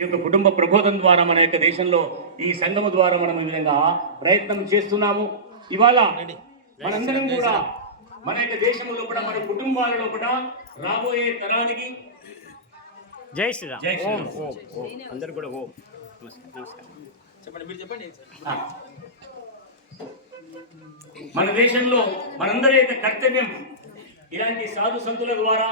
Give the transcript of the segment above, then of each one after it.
ఈ యొక్క కుటుంబ ప్రబోధం ద్వారా మన యొక్క దేశంలో ఈ సంఘము ద్వారా మనం ఈ విధంగా ప్రయత్నం చేస్తున్నాము. ఇవాళ మనందరం కూడా మన యొక్క దేశంలో కూడా మన కుటుంబాలలో కూడా రాబోయే తరానికి జై శ్రీరామ్. జై శ్రీరామ్. అందరూ కూడా ఓ చెప్పండి, మీరు చెప్పండి. మన దేశంలో మనందరి యొక్క కర్తవ్యం ఇలాంటి సాధు సంతుల ద్వారా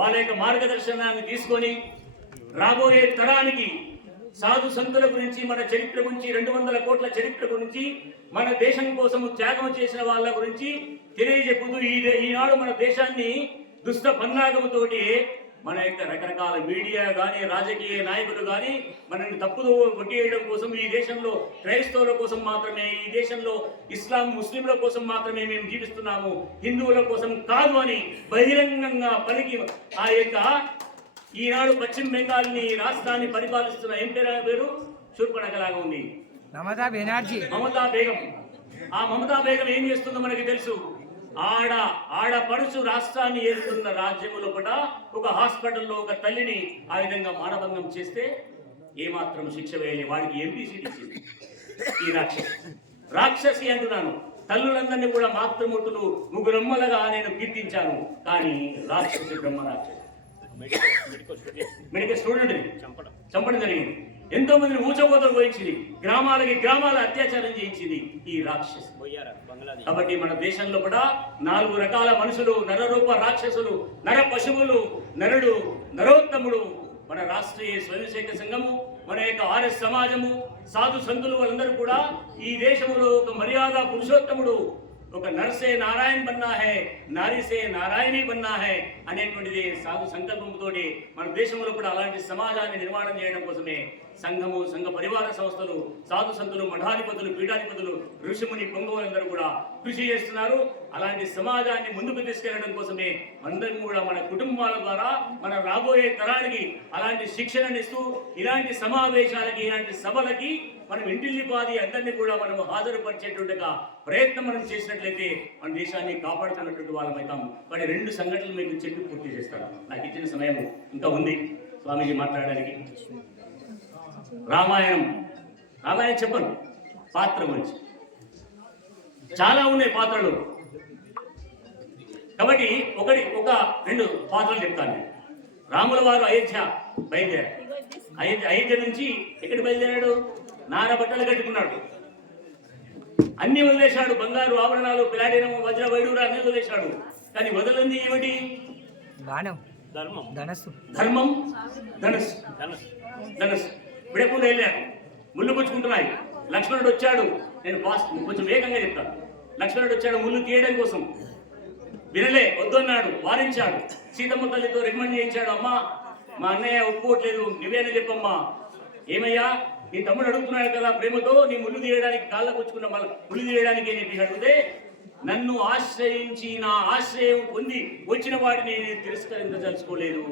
వాళ్ళ యొక్క మార్గదర్శనాన్ని తీసుకొని రాబోయే తరానికి సాధు సంతుల గురించి, మన చరిత్ర గురించి, 200 కోట్ల చరిత్ర గురించి, మన దేశం కోసం త్యాగం చేసిన వాళ్ళ గురించి తెలియజెప్పుతూ ఈనాడు మన దేశాన్ని దుష్ట పన్నాగముతోటి మన యొక్క రకరకాల మీడియా కానీ, రాజకీయ నాయకులు కానీ మనల్ని తప్పుదో కొట్టేయడం కోసం, ఈ దేశంలో క్రైస్తవుల కోసం మాత్రమే, ఈ దేశంలో ఇస్లాం ముస్లింల కోసం మాత్రమే మేము జీవిస్తున్నాము, హిందువుల కోసం కాదు అని బహిరంగంగా పలికి ఆ యొక్క ఈనాడు పశ్చిమ బెంగాల్ని రాష్ట్రాన్ని పరిపాలిస్తున్న ఎంపీ పేరు శూర్పణఖలాగా ఉంది, మమతా బెనర్జీ. మమతా బేగం. ఆ మమతా బేగం ఏం చేస్తుందో మనకి తెలుసు. ఆడపడుచు రాష్ట్రాన్ని ఏలుతున్న రాజ్యములో కూడా ఒక హాస్పిటల్లో ఒక తల్లిని ఆ విధంగా మానభంగం చేస్తే ఏమాత్రం శిక్ష వేయాలి, వాడికి ఎంపీ సీట్ ఇచ్చింది ఈ రాక్షసి అంటున్నాను. తల్లులందరినీ కూడా మాతృమూర్తులు ముగ్గురమ్మలుగా నేను కీర్తించాను, కానీ రాక్షసి బ్రహ్మ రాక్షసి మెడికల్ స్టూడెంట్ చంపడం జరిగింది. ఎంతో మందిని ఊచకోతలు పోయించింది, గ్రామాల అత్యాచారం చేయించింది ఈ రాక్షసి. కాబట్టి మన దేశంలో కూడా 4 రకాల మనుషులు, నరరూప రాక్షసులు, నర పశువులు, నరుడు, నరోత్తముడు, మన రాష్ట్రీయ స్వయంసేవక సంఘము, మన యొక్క ఆర్ఎస్ సమాజము, సాధు సంతులు వాళ్ళందరూ కూడా ఈ దేశంలో ఒక మర్యాద పురుషోత్తముడు, ఒక నర్సే నారాయణ బన్నా హై, నారీసే నారాయణి బన్నా హై అనేటువంటిది సాధు సంకల్పంతో మన దేశంలో కూడా అలాంటి సమాజాన్ని నిర్మాణం చేయడం కోసమే సంఘము, సంఘ పరివార సంస్థలు, సాధు సంతులు, మఠాధిపతులు, పీఠాధిపతులు, ఋషిముని పొంగవులందరూ కూడా కృషి చేస్తున్నారు. అలాంటి సమాజాన్ని ముందుకు తీసుకెళ్లడం కోసమే అందరం కూడా మన కుటుంబాల ద్వారా మన రాబోయే తరానికి అలాంటి శిక్షణనిస్తూ ఇలాంటి సమావేశాలకి, ఇలాంటి సభలకి మనం ఇంటిల్లిపాది అందరినీ కూడా మనం హాజరుపరిచేటువంటిగా ప్రయత్నం మనం చేసినట్లయితే మన దేశాన్ని కాపాడుతున్నటువంటి వాళ్ళమవుతాము. వాటి 2 సంఘటనలు మీకు చెప్పి పూర్తి చేస్తాను. నాకు ఇచ్చిన సమయం ఇంకా ఉంది స్వామీజీ మాట్లాడడానికి. రామాయణం చెప్పను, పాత్ర గురించి చాలా ఉన్నాయి పాత్రలు. కాబట్టి 2 పాత్రలు చెప్తాను. రాముల వారు అయోధ్య బయలుదేరారు. అయోధ్య నుంచి ఎక్కడికి బయలుదేరాడు? నార బట్టలు కట్టుకున్నాడు, అన్ని వదిలేశాడు, బంగారు ఆభరణాలు, ప్లాటినం, వజ్ర వైడూరు అన్ని వదిలేశాడు. కానీ వదలంది ఏమిటి? ధర్మం, ధనస్సు విడకుండా వెళ్ళారు. ముళ్ళు పుచ్చుకుంటున్నాయి. లక్ష్మణుడు వచ్చాడు. నేను కొంచెం వేగంగా చెప్తాను. లక్ష్మణుడు వచ్చాడు ముళ్ళు తీయడం కోసం. వినలే, వద్దన్నాడు, వారించాడు. సీతమ్మ తల్లితో రికమెండ్ చేయించాడు. అమ్మా, మా అన్నయ్య ఒప్పుకోవట్లేదు, నువ్వేనా చెప్పమ్మా. ఏమయ్యా, నీ తమ్ముడు అడుగుతున్నాడు కదా ప్రేమతో, నీ ముళ్ళు తీయడానికి కాళ్ళకు వచ్చుకున్న ముళ్ళు తీయడానికి నేను అడిగితే, నన్ను ఆశ్రయించి నా ఆశ్రయం పొంది వచ్చిన వాటిని నేను తిరస్కరించదలుచుకోలేదు.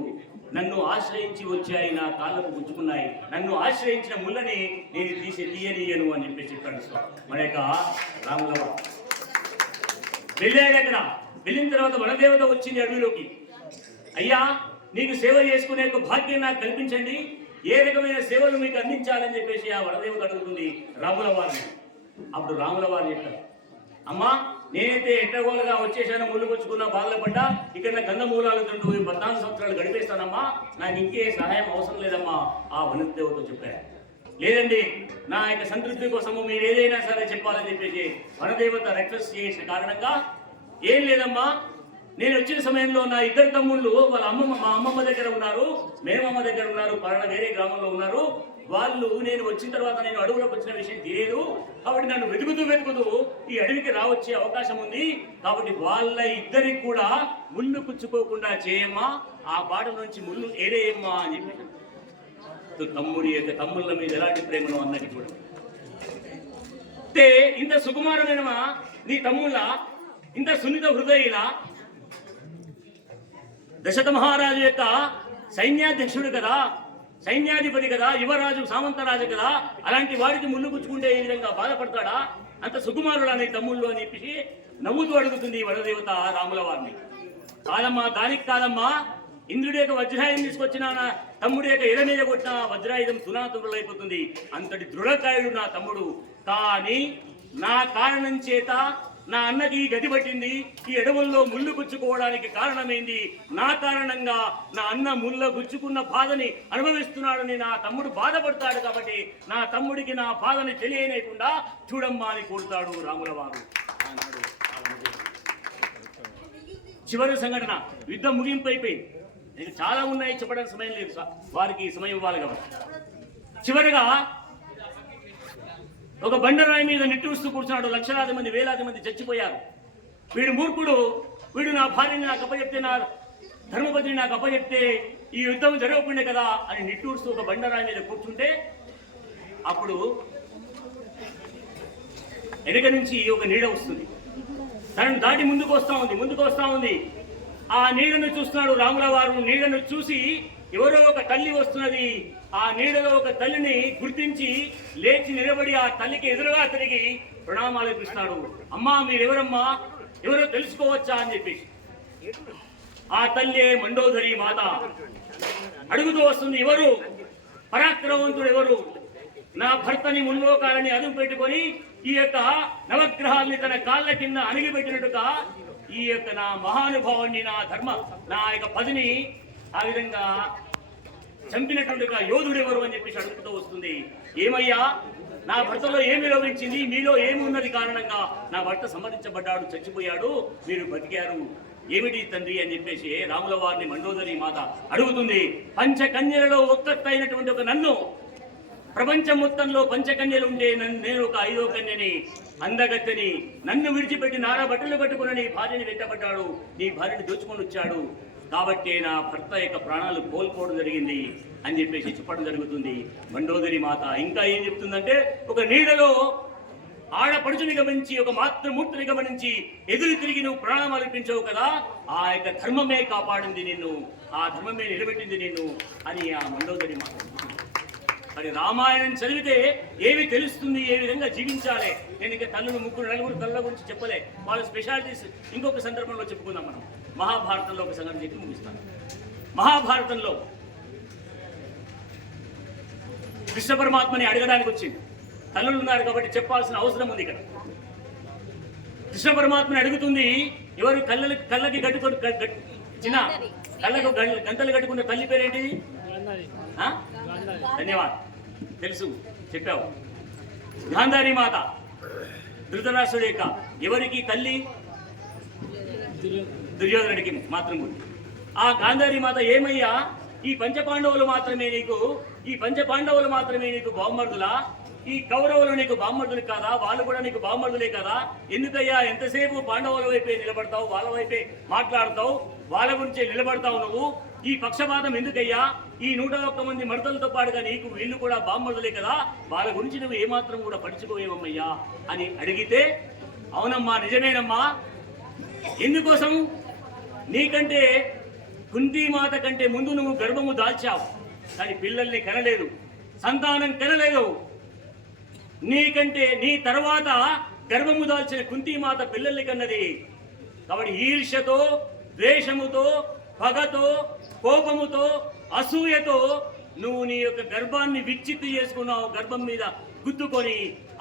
నన్ను ఆశ్రయించి వచ్చాయి, నా కాళ్ళకు గుచ్చుకున్నాయి, నన్ను ఆశ్రయించిన ముళ్ళని నేను తీయనీయను అని చెప్పాడు మన యొక్క రాముల వారు. వెళ్ళాడు. అక్కడ వెళ్ళిన తర్వాత వనదేవత వచ్చింది అడవిలోకి. అయ్యా, నీకు సేవ చేసుకునే భాగ్యం నాకు కల్పించండి, ఏ రకమైన సేవలు మీకు అందించాలని చెప్పేసి ఆ వనదేవత అడుగుతుంది రాముల వారిని. అప్పుడు రాముల వారు చెప్పారు, అమ్మా, నేనైతే ఎట్టగోలుగా వచ్చేసాను, ముళ్ళు పుచ్చుకున్నా, బాధపడ్డా, ఇక్కడ గంధమూలాలు తింటూ 14 సంవత్సరాలు గడిపేస్తానమ్మా, నాకు ఇంకే సహాయం అవసరం లేదమ్మా ఆ వనదేవత చెప్పారు. లేదండి, నా యొక్క సంతృప్తి కోసము మీరు ఏదైనా సరే చెప్పాలని చెప్పేసి వనదేవత రిక్వెస్ట్ చేసిన కారణంగా, ఏం లేదమ్మా, నేను వచ్చిన సమయంలో నా 2 తమ్ముళ్ళు వాళ్ళ మా అమ్మమ్మ దగ్గర ఉన్నారు, మేనమ్మ దగ్గర ఉన్నారు, పలానా వేరే గ్రామంలో ఉన్నారు. వాళ్ళు నేను వచ్చిన తర్వాత నేను అడవులోకి వచ్చిన విషయం తెలియదు, కాబట్టి నన్ను వెతుకుతూ ఈ అడవికి రావచ్చే అవకాశం ఉంది. కాబట్టి వాళ్ళ ఇద్దరికి కూడా ముళ్ళు పుచ్చుకోకుండా చేయమ్మా, ఆ బాట నుంచి ముళ్ళు ఏరేయమ్మా అని చెప్పి తమ్ముడి యొక్క తమ్ముళ్ళ మీద ఎలాంటి ప్రేమను అన్నది కూడా. ఇంత సుకుమారమైనమా నీ తమ్ముళ్ళ, ఇంత సున్నిత హృదయులా, దశరథ మహారాజు యొక్క సైన్యాధ్యక్షుడు కదా, సైన్యాధిపతి కదా, యువరాజు, సామంతరాజు కదా, అలాంటి వాడికి ముళ్ళు పుచ్చుకుంటే ఈ విధంగా బాధపడతాడా? అంత సుకుమారుడు అనే తమ్ముళ్ళు అని చెప్పేసి నవ్వుతూ అడుగుతుంది వనదేవత రాముల వారిని. కాదమ్మా, దానికి కాదమ్మా, ఇంద్రుడి యొక్క వజ్రాయం తీసుకొచ్చిన తమ్ముడి యొక్క ఎడ మీద కొట్టిన వజ్రాయుధం తునాతునైపోతుంది. అంతటి దృఢకాయుడు నా తమ్ముడు. కానీ నా కారణం చేత నా అన్నకి గది పట్టింది. ఈ ఎడవుల్లో ముళ్ళు గుచ్చుకోవడానికి కారణమైంది. నా కారణంగా నా అన్న ముళ్ళ గుచ్చుకున్న బాధని అనుభవిస్తున్నాడని నా తమ్ముడు బాధపడతాడు. కాబట్టి నా తమ్ముడికి నా బాధని తెలియనేకుండా చూడమ్మా అని కోరుతాడు రాముల వారు. చివరి సంఘటన, యుద్ధం ముగింపు అయిపోయింది. నేను చాలా ఉన్నాయి, చెప్పడానికి సమయం లేదు, వారికి సమయం ఇవ్వాలి కాబట్టి. చివరిగా ఒక బండరాయి మీద నిట్టూస్తూ కూర్చున్నాడు. లక్షలాది మంది, వేలాది మంది చచ్చిపోయారు. వీడు మూర్ఖుడు, వీడు నా భార్యని నాకు అప్పచెప్తే, నా ధర్మపతిని నాకు అప్పచెప్తే ఈ యుద్ధం జరగకుండే కదా అని నిట్టూస్తూ ఒక బండరాయి మీద కూర్చుంటే, అప్పుడు వెనక నుంచి ఒక నీడ వస్తుంది. తనను దాటి ముందుకు వస్తా ఉంది. ఆ నీడను చూస్తున్నాడు రాముల వారు. నీడను చూసి ఎవరో ఒక తల్లి వస్తున్నది. ఆ నీడలో ఒక తల్లిని గుర్తించి లేచి నిలబడి ఆ తల్లికి ఎదురుగా తిరిగి ప్రణామాలు అర్పిస్తున్నాడు. అమ్మా, మీరెవరమ్మా, ఎవరో తెలుసుకోవచ్చా అని చెప్పేసి. ఆ తల్లి మండోదరి మాత అడుగుతూ వస్తుంది, ఎవరు పరాక్రమవంతుడు, ఎవరు నా భర్తని ముల్లోకాలని అదుపు పెట్టుకొని ఈ యొక్క నవగ్రహాల్ని తన కాళ్ళ కింద అణిగిపెట్టినట్టుగా ఈ యొక్క నా మహానుభావాన్ని, నా యొక్క పదిని ఆ విధంగా చంపినట్టుగా యోధుడు ఎవరు అని చెప్పేసి అడుగుతూ వస్తుంది. ఏమయ్యా, నా భర్తలో ఏమి లోపించింది, మీలో ఏమి ఉన్నది కారణంగా నా భర్త సంహరించబడ్డాడు, చచ్చిపోయాడు, మీరు బతికారు, ఏమిటి తండ్రి అని చెప్పేసి రాముల వారిని మండోదరి మాత అడుగుతుంది. పంచకన్యలలో ఒక్కటైనటువంటి ఒక నన్ను, ప్రపంచం మొత్తంలో పంచకన్యలు ఉంటే నేను ఒక 5వ కన్యని, అందగత్తెని, నన్ను విడిచిపెట్టి నారా బట్టలు కట్టుకుని నీ భార్యని వెంటబడ్డాడు, నీ భార్యని దోచుకొని వచ్చాడు, కాబట్టి నా భర్త యొక్క ప్రాణాలు కోల్పోవడం జరిగింది అని చెప్పేసి చెప్పడం జరుగుతుంది. మండోదరి మాత ఇంకా ఏం చెప్తుందంటే, ఒక నీడలో ఆడపడుచుని గమనించి, ఒక మాతృమూర్తిని గమనించి ఎదురు తిరిగి నువ్వు ప్రాణం అర్పించవు కదా, ఆ యొక్క ధర్మమే కాపాడింది నిన్ను, ఆ ధర్మమే నిలబెట్టింది నిన్ను అని ఆ మండోదరి మాత. మరి రామాయణం చదివితే ఏమి తెలుస్తుంది, ఏ విధంగా జీవించాలి. నేను ఇంకా తల్లులు, ముగ్గురు, నలుగురు తల్లుల గురించి చెప్పలే, వాళ్ళ స్పెషాలిటీస్ ఇంకొక సందర్భంలో చెప్పుకుందాం. మనం మహాభారతంలో ఒక సంగతి చెప్పి ముగిస్తాను. మహాభారతంలో కృష్ణ పరమాత్మని అడగడానికి వచ్చింది. తల్లులు ఉన్నారు కాబట్టి చెప్పాల్సిన అవసరం ఉంది ఇక్కడ. కృష్ణ పరమాత్మని అడుగుతుంది, ఎవరు కళ్ళకి కట్టుకొని చిన్న కళ్ళకు గంటలు కట్టుకున్న తల్లి పేరేంటిది? ధన్యవాద్, తెలుసు, చెప్పావు. గాంధారి మాత, ధృతరాష్ట్రుడి యొక్క ఎవరికి తల్లి? దుర్యోధనుడికి మాత్రం ఉంది. ఆ గాంధారి మాత, ఏమయ్యా, ఈ పంచపాండవులు మాత్రమే నీకు బామ్మర్దులా? ఈ కౌరవులు నీకు బామ్మర్దులు కాదా? వాళ్ళు కూడా నీకు బామ్మర్దులే కదా? ఎందుకయ్యా ఎంతసేపు పాండవుల వైపే నిలబడతావు, వాళ్ళ వైపే మాట్లాడతావు, వాళ్ళ గురించే నిలబడతావు నువ్వు? ఈ పక్షపాతం ఎందుకయ్యా? ఈ 101 మంది మడతలతో పాటుగా నీకు వీళ్ళు కూడా బామ్మర్దులే కదా, వాళ్ళ గురించి నువ్వు ఏమాత్రం కూడా పడుచుకోవేమమ్మయ్యా అని అడిగితే, అవునమ్మా, నిజమేనమ్మా. ఎందుకోసం? నీకంటే కుంతీమాత కంటే ముందు నువ్వు గర్భము దాల్చావు, కానీ పిల్లల్ని కనలేదు, సంతానం కనలేదు. నీ తర్వాత గర్భము దాల్చిన కుంతీమాత పిల్లల్ని కన్నది. కాబట్టి ఈర్ష్యతో, ద్వేషముతో, పగతో, కోపముతో, అసూయతో నువ్వు నీ యొక్క గర్భాన్ని విచ్చిత్తు చేసుకున్నావు, గర్భం మీద గుద్దుకొని.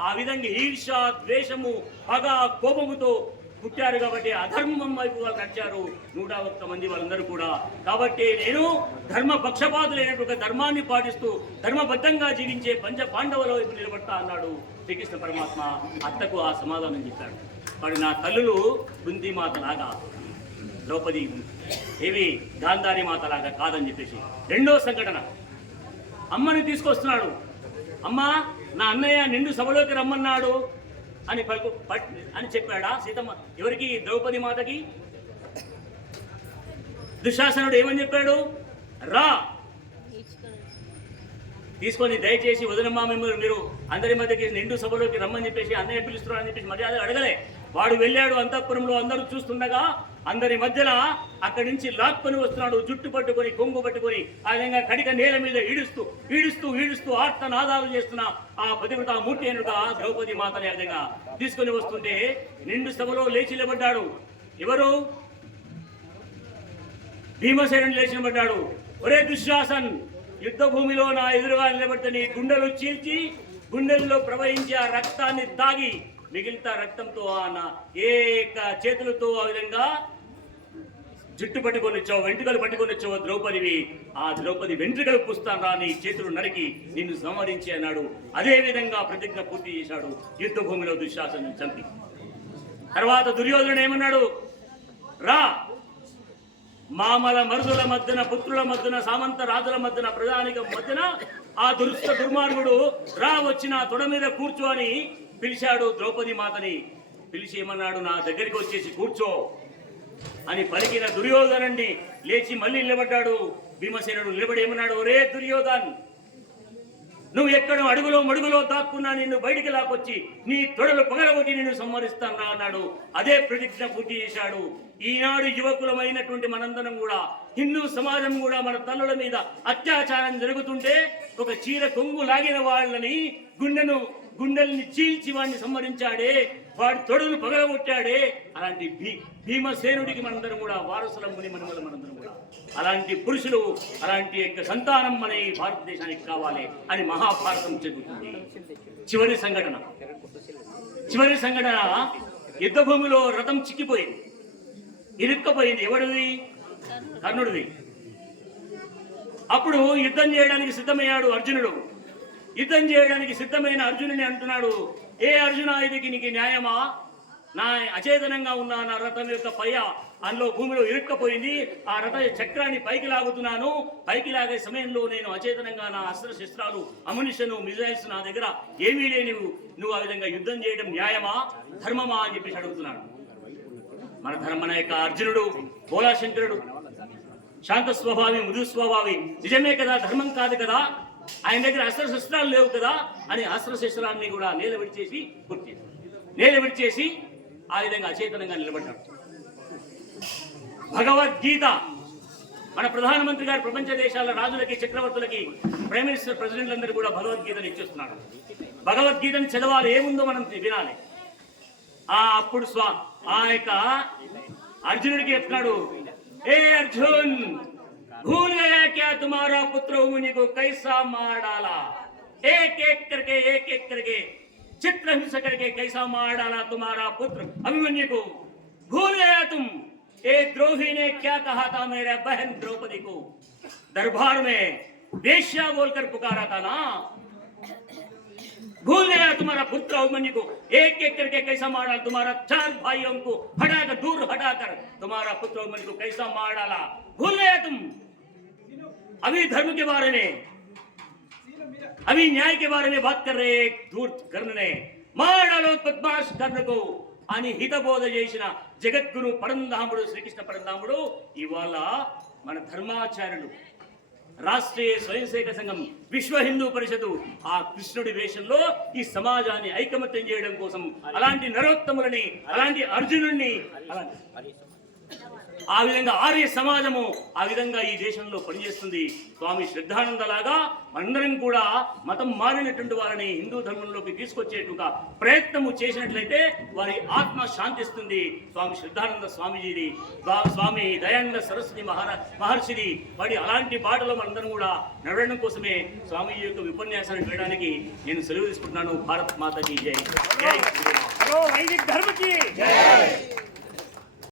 ఆ విధంగా ఈర్ష్య, ద్వేషము, పగ, కోపముతో పుట్టారు కాబట్టి అధర్మం వైపు వాళ్ళు నడిచారు 101 మంది వాళ్ళందరూ కూడా. కాబట్టి నేను ధర్మ పక్షపాతులైనటువంటి ధర్మాన్ని పాటిస్తూ ధర్మబద్ధంగా జీవించే పంచ పాండవుల వైపు నిలబడతా అన్నాడు శ్రీకృష్ణ పరమాత్మ. అత్తకు ఆ సమాధానం చెప్పాడు. వాడు నా తల్లులు కుంతీమాత లాగా, ద్రౌపది ఏవి గాంధారి మాత లాగా కాదని చెప్పేసి. రెండో సంఘటన, అమ్మని తీసుకొస్తున్నాడు. అమ్మ, నా అన్నయ్య నిండు సభలోకి రమ్మన్నాడు అని చెప్పాడా సీతమ్మ? ఎవరికి? ద్రౌపది మాతకి. దుశ్శాసనుడు ఏమని చెప్పాడు? రా, తీసుకొని దయచేసి వదినమ్మా మీరు అందరి మధ్యకి నిండు సభలోకి రమ్మని చెప్పేసి అన్నయ్య పిలుస్తున్నాడు అని చెప్పేసి మర్యాద అడగలే. వాడు వెళ్ళాడు. అంతఃపురంలో అందరూ చూస్తుండగా అందరి మధ్యలో అక్కడి నుంచి లాక్కొని వస్తున్నాడు, జుట్టు పట్టుకొని, కొంగు పట్టుకొని, ఆ విధంగా కడిక నేల మీద ఈడుస్తూ ఆర్తనాదాలు చేస్తున్న ఆ పతివ్రత మూర్తి అయినగా ద్రౌపది మాతని ఆ విధంగా తీసుకొని వస్తుంటే నిండు సభలో లేచి నిలబడ్డాడు. ఎవరు? భీమసేనుడు లేచి నిలబడ్డాడు. ఒరే దుశ్శాసన్, యుద్ధ భూమిలో నా ఎదురుగా నిలబడితే నీ గుండెలు చీల్చి గుండెల్లో ప్రవహించే ఆ రక్తాన్ని తాగి మిగిలిన రక్తంతో చేతులతో ఆ విధంగా జుట్టు పట్టుకొని వచ్చావు, వెంట్రుకలు పట్టుకొని వచ్చావు ద్రౌపదివి. ఆ ద్రౌపది వెంట్రుకలు పుస్తాను రా, నీ చేతులు నరికి నిన్ను సంహరించి అన్నాడు. అదే విధంగా ప్రతిజ్ఞ పూర్తి చేశాడు యుద్ధ భూమిలో దుశ్శాసనం చంపి. తర్వాత దుర్యోధనుడు ఏమన్నాడు? రా, మామల మరుదుల మధ్యన, పుత్రుల మధ్యన, సామంత రాజుల మధ్యన, ప్రధానిక మధ్యన ఆ దుర్మార్గుడు రా, వచ్చి నా తొడ మీద కూర్చో అని పిలిచాడు ద్రౌపది మాతని. పిలిచి ఏమన్నాడు? నా దగ్గరికి వచ్చేసి కూర్చో అని పలికిన దుర్యోధనుడిని లేచి మళ్ళీ నిలబడ్డాడు. భీమసేనుడు నిలబడి ఏమన్నాడు? ఒరే దుర్యోధన్, నువ్వు ఎక్కడ అడుగులో మడుగులో దాక్కున్నా నిన్ను బయటికి లాకొచ్చి నీ తొడలు పగలగొట్టి నిన్ను సంహరిస్తానా అన్నాడు. అదే ప్రతిజ్ఞ పూర్తి చేశాడు. ఈనాడు యువకులమైనటువంటి మనందరం కూడా, హిందూ సమాజం కూడా మన తల్లుల మీద అత్యాచారం జరుగుతుంటే ఒక చీర కొంగు లాగిన వాళ్ళని గుండెల్ని చీల్చి వాడిని సంహరించాడే, వాడి తొడలు పగలగొట్టాడే. అలాంటి భీమసేనుడికి మనందరం కూడా వారసులం, మనందరం కూడా అలాంటి పురుషులు, అలాంటి యొక్క సంతానం మన ఈ భారతదేశానికి కావాలి అని మహాభారతం చెబుతుంది. చివరి సంఘటన యుద్ధ భూమిలో రథం చిక్కిపోయింది, ఇరుక్కపోయింది. ఎవడిది? కర్ణుడిది. అప్పుడు యుద్ధం చేయడానికి సిద్ధమయ్యాడు అర్జునుడు. యుద్ధం చేయడానికి సిద్ధమైన అర్జునుని అంటున్నాడు, ఏ అర్జున, ఇది నీకు న్యాయమా? నా అచేతనంగా ఉన్న నా రథం యొక్క పయ్య అందులో భూమిలో ఇరుక్కపోయింది. ఆ రథ చక్రాన్ని పైకి లాగుతున్నాను. పైకి లాగే సమయంలో నేను అచేతనంగా నా అస్త్ర శస్త్రాలు, అమ్యునిషన్, మిజైల్స్ నా దగ్గర ఏమీ లేని నువ్వు ఆ విధంగా యుద్ధం చేయడం న్యాయమా, ధర్మమా అని చెప్పేసి అడుగుతున్నాడు. మన యొక్క అర్జునుడు భోళాశంకరుడు, శాంత స్వభావి, మృదు స్వభావి. నిజమే కదా, ధర్మం కాదు కదా, ఆయన దగ్గర అస్త్ర శస్త్రాలు లేవు కదా అని అస్త్ర శస్త్రాన్ని కూడా నేల విడిచేసి ఆ విధంగా అచేతనంగా నిలబడ్డాడు. భగవద్గీత మన ప్రధానమంత్రి గారు ప్రపంచ దేశాల రాజులకి, చక్రవర్తులకి, ప్రైమ్ మినిస్టర్, ప్రెసిడెంట్లందరూ కూడా భగవద్గీతను ఇచ్చేస్తున్నాడు. భగవద్గీతను చదవాలి, ఏముందో మనం వినాలి. అప్పుడు ఆ యొక్క అర్జునుడికి చెప్తున్నాడు, ఏ అర్జున్, भूल गया क्या तुम्हारा पुत्र मुनि को कैसा मार डाला, एक एक करके चित्र हिंसा करके कैसा मार डाला तुम्हारा पुत्र अभिमन्यु को। भूल गया तुम, ए द्रोही ने क्या कहा था मेरे बहन द्रौपदी को, दरबार में वेश्या बोलकर पुकारा था ना। भूल गया तुम्हारा पुत्र अभिमन्यु को एक एक करके कैसा मार डाला, तुम्हारा 4 भाइयों को दूर हटाकर तुम्हारा पुत्र अभिमन्यु को कैसा मार डाला। भूल गया तुम, अभी धर्म के बारे में, अभी न्याय के बारे में बात कर रहे एक धूर्त कर्ण ने मार डालो बदमाश कर्ण को అని హితబోధ చేసిన జగద్గురు పరంధాముడు, శ్రీకృష్ణ పరంధాముడు ఇవాళ మన ధర్మాచార్యులు, రాష్ట్రీయ స్వయం సేవక సంఘం, విశ్వ హిందూ పరిషత్తు ఆ కృష్ణుడి వేషంలో ఈ సమాజాన్ని ఐకమత్యం చేయడం కోసం అలాంటి నరోత్తములని, అలాంటి అర్జునుడిని, ఆ విధంగా ఆర్య సమాజము ఆ విధంగా ఈ దేశంలో పనిచేస్తుంది. స్వామి శ్రద్ధానందలాగా మనందరం కూడా మతం మారినటువంటి వారిని హిందూ ధర్మంలోకి తీసుకొచ్చేట్టుగా ప్రయత్నము చేసినట్లయితే వారి ఆత్మ శాంతిస్తుంది. స్వామి శ్రద్ధానంద స్వామీజీది, స్వామి దయానంద సరస్వతి మహర్షిది వాడి అలాంటి బాటలో మనందరం కూడా నడవడం కోసమే స్వామీజీ యొక్క విపన్యాసాన్ని వినడానికి నేను సెలవు తీసుకుంటున్నాను. భారత్ మాతాకి జై. జై వైదిక ధర్మకి జై.